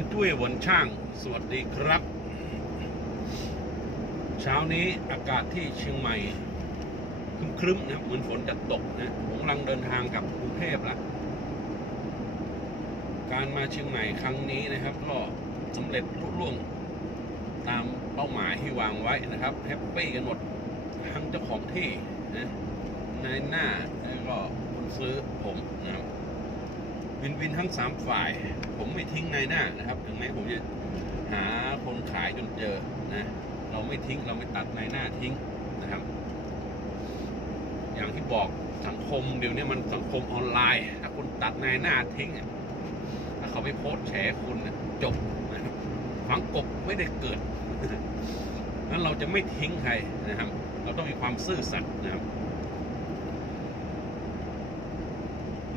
งจุ้ยหวนช่าง สวัสดีครับ เช้านี้อากาศที่เชียงใหม่ครึ้มๆนะเหมือนฝนจะตกนะผมกำลังเดินทางกลับกรุงเทพละการมาเชียงใหม่ครั้งนี้นะครับ ก็สำเร็จรุ่ล่วงตามเป้าหมายที่วางไว้นะครับแฮปปี้กันหมดทั้งเจ้าของที่นะนายหน้าแล้วก็คนซื้อผมนะครับ วินวินทั้งสามฝ่าย ผมไม่ทิ้งนายหน้านะครับ ถึงแม้ผมจะหาคนขายจนเจอนะ เราไม่ทิ้งเราไม่ตัดนายหน้าทิ้งนะครับ อย่างที่บอกสังคมเดี๋ยวนี้มันสังคมออนไลน์ ถ้าคุณตัดนายหน้าทิ้งถ้าเขาไปโพสแฉคุณจบนะครับฝังกบไม่ได้เกิดนั้นเราจะไม่ทิ้งใครนะครับ เราต้องมีความซื่อสัตย์นะครับ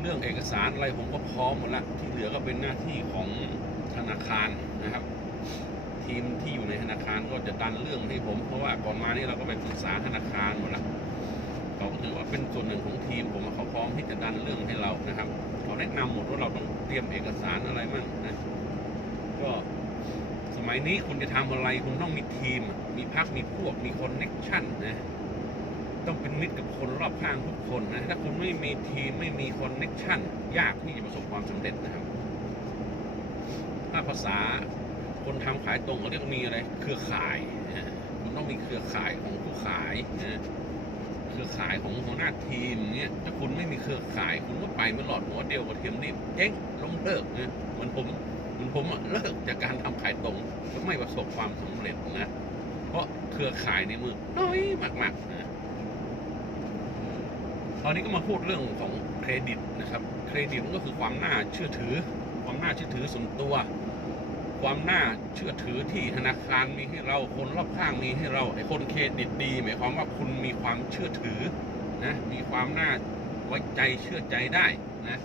เรื่องเอกสารอะไรผมก็พร้อมหมดละที่เหลือก็เป็นหน้าที่ของธนาคารนะครับ ทีมที่อยู่ในธนาคารก็จะดันเรื่องให้ผม เพราะว่าก่อนมานี่เราก็ไปปรึกษาธนาคารหมดละเขาก็ถือว่าเป็นส่วนหนึ่งของทีม ผมเขาพร้อมที่จะดันเรื่องให้เรานะครับเขาแนะนำหมดว่าเราต้องเตรียมเอกสารอะไรบ้างนะก็สมัยนี้คุณจะทำอะไรคุณต้องมีทีม มีพักมีพวกมีคอนเน็กชั่นนะ ต้องเป็นมิตรกับคนรอบข้างทุกคนนะ ถ้าคุณไม่มีทีมไม่มีคอนเน็กชันยากที่จะประสบความสำเร็จนะครับ ถ้าภาษาคนทำขายตรงเขาเรียกว่ามีอะไร เครือข่ายนะคุณต้องมีเครือข่ายของผู้ขายนะเครือข่ายของหัวหน้าทีมเนี่ยถ้าคุณไม่มีเครือข่าย คุณก็ไปไม่หลอดหัวเดียวกับเทียมรีบเจ๊งล้มเลิกนะเหมือนผมเหมือนผมอะเลิกจากการทำขายตรงก็ไม่ประสบความสำเร็จนะเพราะเครือข่ายในมือน้อยมากๆนะ ตอนนี้ก็มาพูดเรื่องของเครดิตนะครับ เครดิตมันก็คือความน่าเชื่อถือ ความน่าเชื่อถือส่วนตัว ความน่าเชื่อถือที่ธนาคารมีให้เราคนรอบข้างมีให้เราไอ้คนเครดิตดีหมายความว่าคุณมีความเชื่อถือนะมีความน่าไว้ใจเชื่อใจได้นะ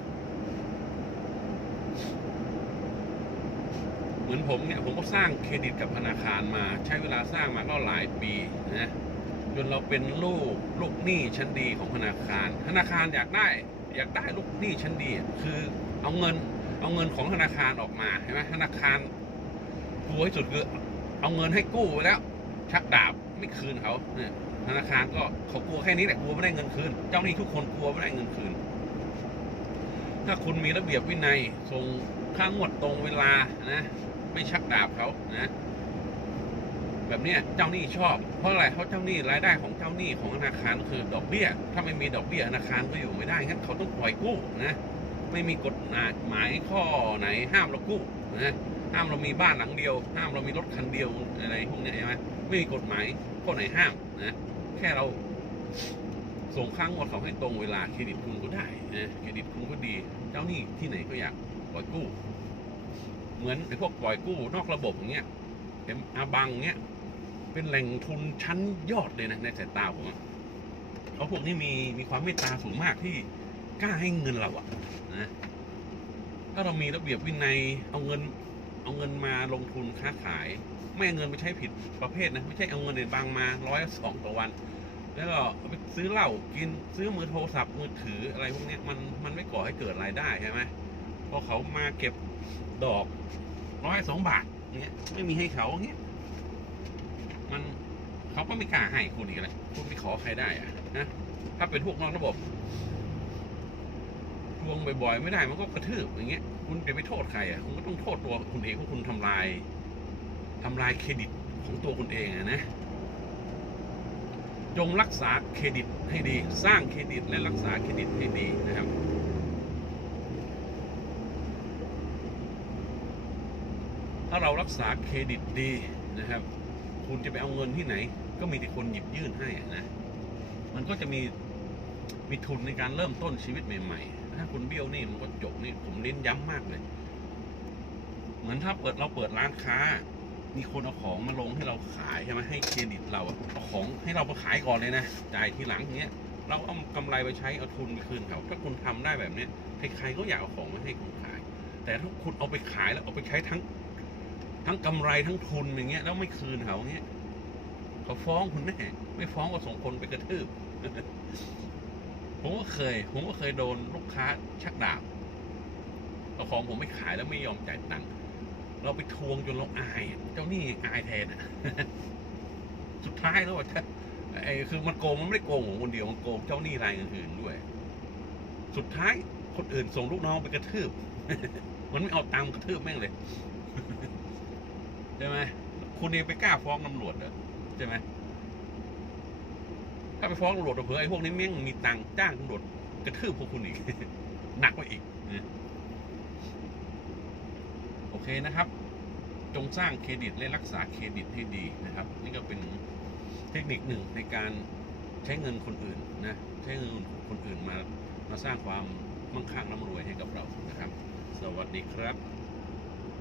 เหมือนผมเนี่ยผมก็สร้างเครดิตกับธนาคารมา ใช้เวลาสร้างมาก็หลายปีนะ นเราเป็นลูกลูกหนี้ชั้นดีของธนาคาร ธนาคารอยากได้ อยากได้ลูกหนี้ชั้นดี คือเอาเงินเอาเงินของธนาคารออกมาใช่ไหมธนาคารกลัวที่สุดคือเอาเงินให้กู้ไปแล้ว ชักดาบไม่คืนเขาเนี่ยธนาคารก็เขากลัวแค่นี้แหละกลัวไม่ได้เงินคืน เจ้าหนี้ทุกคนกลัวไม่ได้เงินคืน ถ้าคุณมีระเบียบวินัยส่งค่างวดตรงเวลานะ ไม่ชักดาบเขานะ แบบเนี้ยเจ้าหนี้ชอบ เพราะอะไรเพราเจ้าหนี้รายได้ของเจ้าหนี้ของธนาคารคือดอกเบี้ย ถ้าไม่มีดอกเบี้ยธนาคารก็อยู่ไม่ได้งั้นเขาต้องปล่อยกู้นะไม่มีกฎหมายข้อไหนห้ามเรากู้นะห้ามเรามีบ้านหลังเดียว ห้ามเรามีรถคันเดียวอะไรพวกนี้ใช่ไหมไม่มีกฎหมายข้อไหนห้ามนะแค่เราส่งข้างงวดเขาให้ตรงเวลาเครดิตคุณก็ได้นะเครดิตคุณก็ดี เจ้าหนี้ที่ไหนก็อยากปล่อยกู้ เหมือนไอ้พวกปล่อยกู้นอกระบบอย่างเงี้ยเอ็มอาบังเงี้ย เป็นแหล่งทุนชั้นยอดเลยนะในสายตาผมเพราะพวกนี้มีมีความเมตตาสูงมากที่กล้าให้เงินเราอะนะถ้าเรามีระเบียบวินัยเอาเงิน เอาเงินมาลงทุนค้าขาย ไม่เอาเงินไปใช้ผิดประเภทนะไม่ใช่เอาเงินในบางมาร้อยสองต่อวัน แล้วก็ไปซื้อเหล้ากินซื้อมือโทรศัพท์มือถืออะไรพวกนี้มันมันไม่ก่อให้เกิดรายได้ใช่ไหมพอเขามาเก็บดอกร้อยสองบาทเงี้ยไม่มีให้เขาเงี้ย เขาก็ไม่กล้าให้คุณอีกเลยคุณไปขอใครได้อะนะถ้าเป็นพวกนอกระบบทวงบ่อยๆ ไม่ได้มันก็กระทืบอย่างเงี้ย คุณจะไปโทษใครอะคุณก็ต้องโทษตัวคุณเองเพราคุณทำลายทำลายเครดิตของตัวคุณเองอะนะจงรักษาเครดิตให้ดี สร้างเครดิตและรักษาเครดิตให้ดีนะครับถ้าเรารักษาเครดิตดีนะครับ คุณจะไปเอาเงินที่ไหน ก็มีแต่คนหยิบยื่นให้นะ มันก็จะมีมีทุนในการเริ่มต้นชีวิตใหม่ๆ ถ้าคุณเบี้ยวนี่มันก็จบนี่ผมเน้นย้ำมากเลย เหมือนถ้าเปิดเราเปิดร้านค้า มีคนเอาของมาลงให้เราขายใช่ไหมให้เครดิตเราเอาของให้เรามาขายก่อนเลยนะ จ่ายทีหลังเนี้ย เราเอากำไรไปใช้เอาทุนไปคืนเขาถ้าคุณทำได้แบบเนี้ยใครๆก็อยากเอาของมาให้คุณขาย แต่ถ้าคุณเอาไปขายแล้วเอาไปใช้ทั้ง ทั้งกำไรทั้งทุนอย่างเงี้ยแล้วไม่คืนเขาเงี้ยเขาฟ้องคุณแน่ไม่ฟ้องก็ส่งคนไปกระทืบผมก็เคย ผมก็เคยโดนลูกค้าชักดาบเอาของผมไม่ขายแล้วไม่ยอมจ่ายตังค์เราไปทวงจนเราอาย เจ้าหนี้อายแทนอะสุดท้ายแล้วอะถ้าไอ้คือมันโกงมันไม่ได้โกงผมคนเดียวมันโกงเจ้าหนี้รายอื่นๆด้วย สุดท้ายคนอื่นส่งลูกน้องไปกระทืบ มันไม่เอาตังค์กระทืบแม่งเลย ใช่ไหมคุณเองไปกล้าฟ้องตำรวจเหรอใช่ไหมถ้าไปฟ้องตำรวจเผื่อไอ้พวกนี้แม่งมีตังค์จ้างตำรวจกระทืบพวกคุณอีก หนักกว่าอีกโอเคนะครับ จงสร้างเครดิตและรักษาเครดิตให้ดีนะครับ นี่ก็เป็นเทคนิคหนึ่งในการใช้เงินคนอื่นนะใช้เงินคนอื่นมามาสร้างความมั่งคั่งร่ำรวยให้กับเรานะครับ สวัสดีครับ